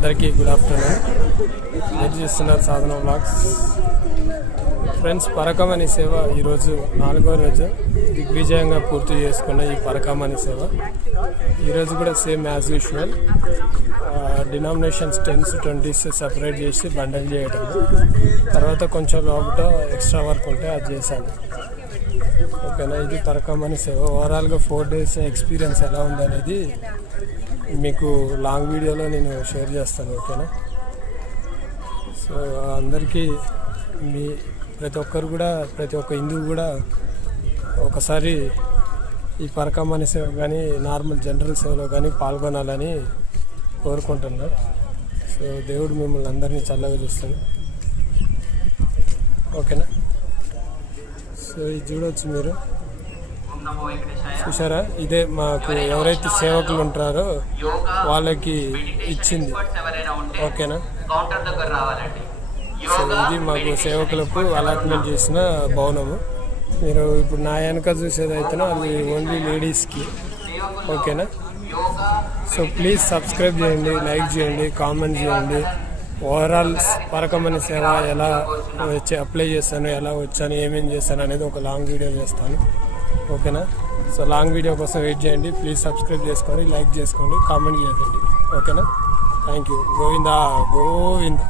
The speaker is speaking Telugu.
అందరికీ గుడ్ ఆఫ్టర్నూన్. మీరు చేస్తున్నారు సాధన వ్లాగ్స్. ఫ్రెండ్స్, పరకమణి సేవ ఈరోజు 4వ రోజు దిగ్విజయంగా పూర్తి చేసుకున్న ఈ పరకమణి సేవ ఈరోజు కూడా same as usual denominations 10s 20s separate చేసి బండల్ చేయడం, తర్వాత కొంచెం లోపల ఎక్స్ట్రా వర్క్ ఉంటే అది చేశాను. ఓకేనా, ఇది పరకమణి సేవ. ఓవరాల్గా 4 days ఎక్స్పీరియన్స్ ఎలా ఉందనేది మీకు లాంగ్ వీడియోలో నేను షేర్ చేస్తాను. ఓకేనా, సో అందరికీ ప్రతి ఒక్క హిందువు కూడా ఒకసారి ఈ పరకమణి సేవ కానీ నార్మల్ జనరల్ సేవలో కానీ పాల్గొనాలని కోరుకుంటున్నాను. సో దేవుడు మిమ్మల్ని అందరినీ చల్లగా చూస్తాడు. ఓకేనా, సో ఇది చూడవచ్చు మీరు, చూసారా? ఇదే మాకు ఎవరైతే సేవకులు ఉంటారో వాళ్ళకి ఇచ్చింది. ఓకేనా, సో ఇది మాకు సేవకులకు అలాట్మెంట్ చేసిన భవనము. మీరు ఇప్పుడు నా వెనక చూసేది అయితేనో అది ఓన్లీ లేడీస్కి. ఓకేనా, సో ప్లీజ్ సబ్స్క్రైబ్ చేయండి, లైక్ చేయండి, కామెంట్ చేయండి. ఓవరాల్ పరకమణి సేవ ఎలా అప్లై చేస్తాను, ఎలా వచ్చాను, ఏమేం చేస్తాను అనేది ఒక లాంగ్ వీడియో చేస్తాను. ఓకేనా, సో లాంగ్ వీడియో కోసం వెయిట్ చేయండి. ప్లీజ్ సబ్స్క్రైబ్ చేసుకోండి, లైక్ చేసుకోండి, కామెంట్ చేయండి. ఓకేనా, థ్యాంక్ యూ. గోవిందా గోవిందా.